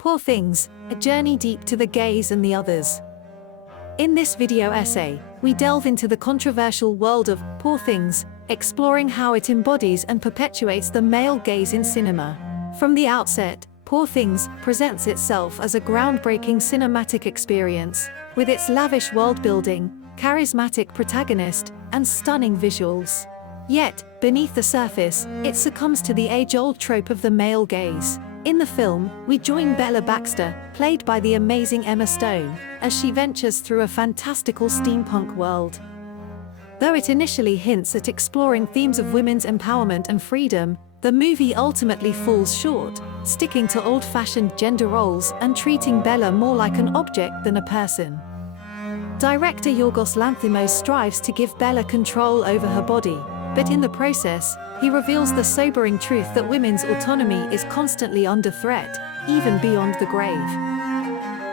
Poor Things, a journey deep to the gaze and the others. In this video essay, we delve into the controversial world of Poor Things, exploring how it embodies and perpetuates the male gaze in cinema. From the outset, Poor Things presents itself as a groundbreaking cinematic experience, with its lavish world-building, charismatic protagonist, and stunning visuals. Yet, beneath the surface, it succumbs to the age-old trope of the male gaze. In the film, we join Bella Baxter, played by the amazing Emma Stone, as she ventures through a fantastical steampunk world. Though it initially hints at exploring themes of women's empowerment and freedom, the movie ultimately falls short, sticking to old-fashioned gender roles and treating Bella more like an object than a person. Director Yorgos Lanthimos strives to give Bella control over her body, but in the process, he reveals the sobering truth that women's autonomy is constantly under threat, even beyond the grave.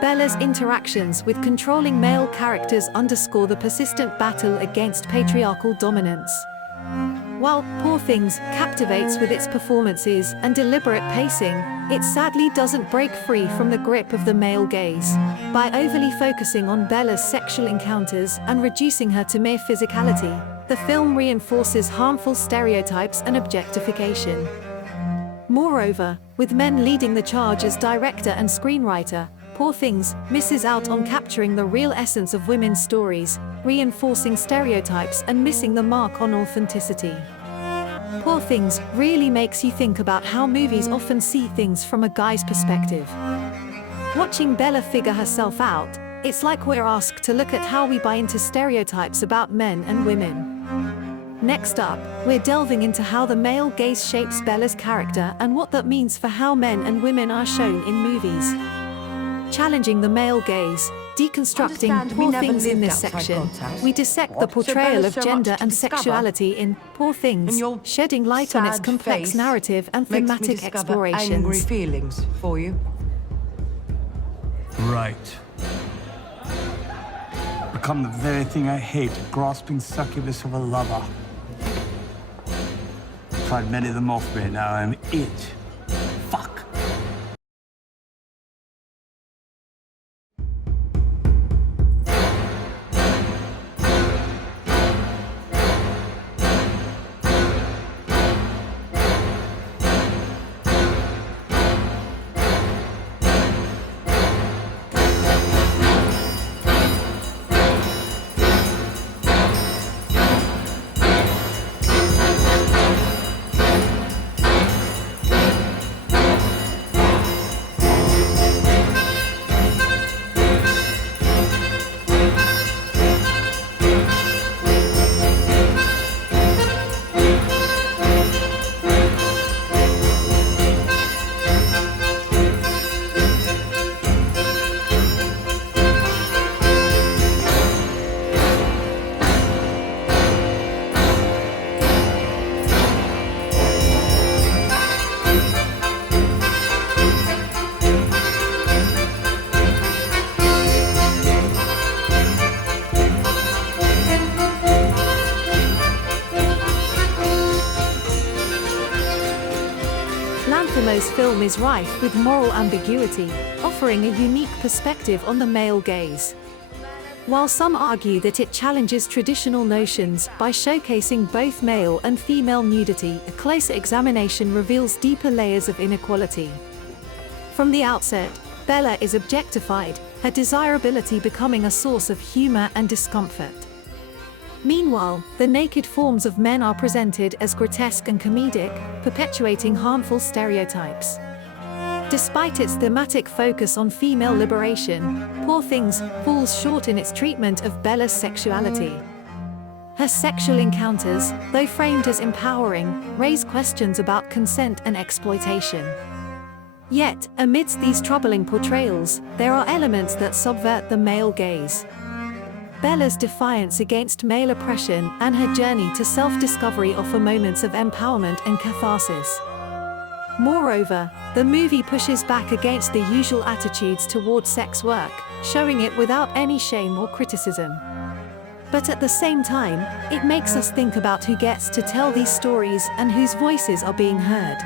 Bella's interactions with controlling male characters underscore the persistent battle against patriarchal dominance. While Poor Things captivates with its performances and deliberate pacing, it sadly doesn't break free from the grip of the male gaze. By overly focusing on Bella's sexual encounters and reducing her to mere physicality, the film reinforces harmful stereotypes and objectification. Moreover, with men leading the charge as director and screenwriter, Poor Things misses out on capturing the real essence of women's stories, reinforcing stereotypes and missing the mark on authenticity. Poor Things really makes you think about how movies often see things from a guy's perspective. Watching Bella figure herself out, it's like we're asked to look at how we buy into stereotypes about men and women. Next up, we're delving into how the male gaze shapes Bella's character and what that means for how men and women are shown in movies. Challenging the male gaze, deconstructing Poor Things. In this section, we dissect the portrayal of gender and sexuality in Poor Things, shedding light on its complex narrative and thematic explorations. Angry feelings for you. Right. Become the very thing I hate, a grasping succubus of a lover. Tried many of them off me, now I'm it. Fuck. Lanthimos' film is rife with moral ambiguity, offering a unique perspective on the male gaze. While some argue that it challenges traditional notions by showcasing both male and female nudity, a closer examination reveals deeper layers of inequality. From the outset, Bella is objectified, her desirability becoming a source of humor and discomfort. Meanwhile, the naked forms of men are presented as grotesque and comedic, perpetuating harmful stereotypes. Despite its thematic focus on female liberation, Poor Things falls short in its treatment of Bella's sexuality. Her sexual encounters, though framed as empowering, raise questions about consent and exploitation. Yet, amidst these troubling portrayals, there are elements that subvert the male gaze. Bella's defiance against male oppression and her journey to self-discovery offer moments of empowerment and catharsis. Moreover, the movie pushes back against the usual attitudes toward sex work, showing it without any shame or criticism. But at the same time, it makes us think about who gets to tell these stories and whose voices are being heard.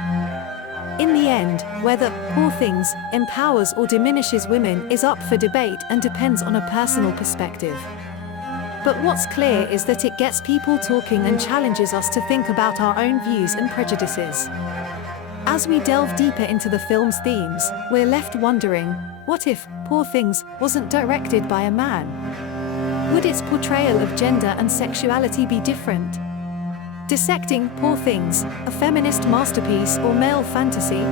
In the end, whether Poor Things empowers or diminishes women is up for debate and depends on a personal perspective. But what's clear is that it gets people talking and challenges us to think about our own views and prejudices. As we delve deeper into the film's themes, we're left wondering, what if Poor Things wasn't directed by a man? Would its portrayal of gender and sexuality be different? Dissecting Poor Things, a feminist masterpiece or male fantasy?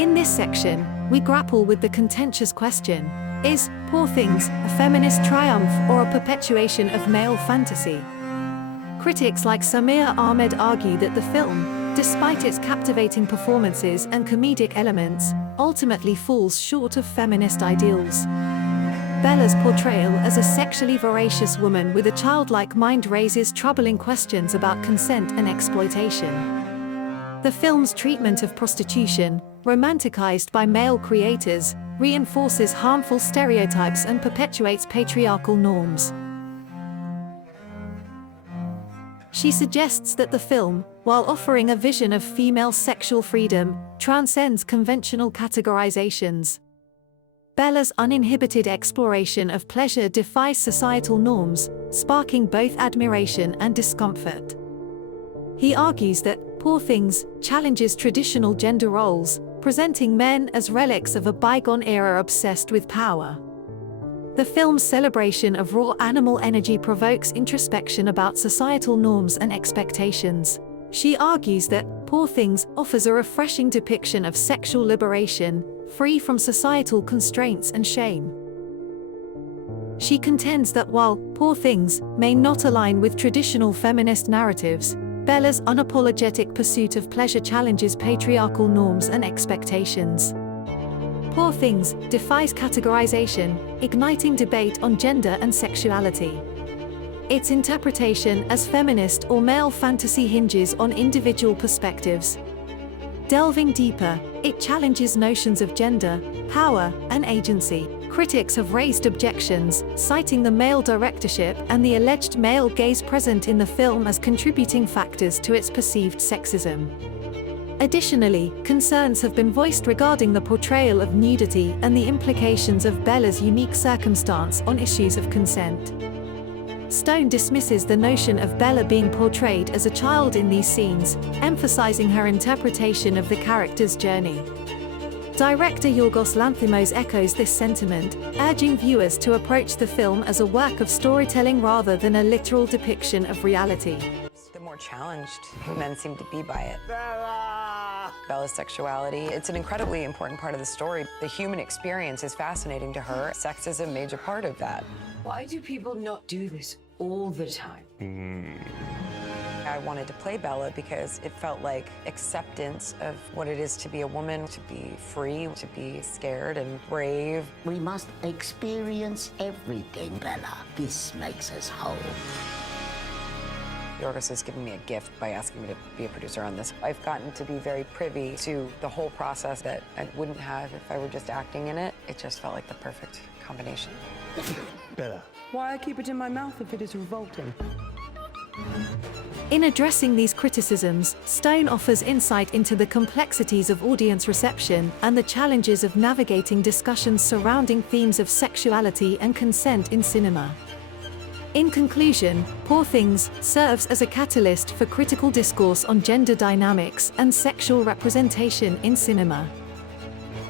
In this section, we grapple with the contentious question, is Poor Things a feminist triumph or a perpetuation of male fantasy? Critics like Samir Ahmed argue that the film, despite its captivating performances and comedic elements, ultimately falls short of feminist ideals. Bella's portrayal as a sexually voracious woman with a childlike mind raises troubling questions about consent and exploitation. The film's treatment of prostitution, romanticized by male creators, reinforces harmful stereotypes and perpetuates patriarchal norms. She suggests that the film, while offering a vision of female sexual freedom, transcends conventional categorizations. Bella's uninhibited exploration of pleasure defies societal norms, sparking both admiration and discomfort. He argues that Poor Things challenges traditional gender roles, presenting men as relics of a bygone era obsessed with power. The film's celebration of raw animal energy provokes introspection about societal norms and expectations. She argues that Poor Things offers a refreshing depiction of sexual liberation, free from societal constraints and shame. She contends that while Poor Things may not align with traditional feminist narratives, Bella's unapologetic pursuit of pleasure challenges patriarchal norms and expectations. Poor Things defies categorization, igniting debate on gender and sexuality. Its interpretation as feminist or male fantasy hinges on individual perspectives. Delving deeper, it challenges notions of gender, power, and agency. Critics have raised objections, citing the male directorship and the alleged male gaze present in the film as contributing factors to its perceived sexism. Additionally, concerns have been voiced regarding the portrayal of nudity and the implications of Bella's unique circumstance on issues of consent. Stone dismisses the notion of Bella being portrayed as a child in these scenes, emphasizing her interpretation of the character's journey. Director Yorgos Lanthimos echoes this sentiment, urging viewers to approach the film as a work of storytelling rather than a literal depiction of reality. The more challenged men seem to be by it. Bella's sexuality, it's an incredibly important part of the story. The human experience is fascinating to her. Sex is a major part of that. Why do people not do this all the time? I wanted to play Bella because it felt like acceptance of what it is to be a woman, to be free, to be scared and brave. We must experience everything, Bella. This makes us whole. Yorgos has given me a gift by asking me to be a producer on this. I've gotten to be very privy to the whole process that I wouldn't have if I were just acting in it. It just felt like the perfect combination. Bella. Why keep it in my mouth if it is revolting? In addressing these criticisms, Stone offers insight into the complexities of audience reception and the challenges of navigating discussions surrounding themes of sexuality and consent in cinema. In conclusion, Poor Things serves as a catalyst for critical discourse on gender dynamics and sexual representation in cinema.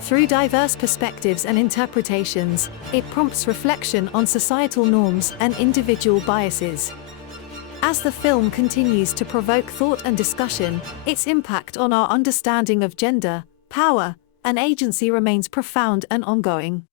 Through diverse perspectives and interpretations, it prompts reflection on societal norms and individual biases. As the film continues to provoke thought and discussion, its impact on our understanding of gender, power, and agency remains profound and ongoing.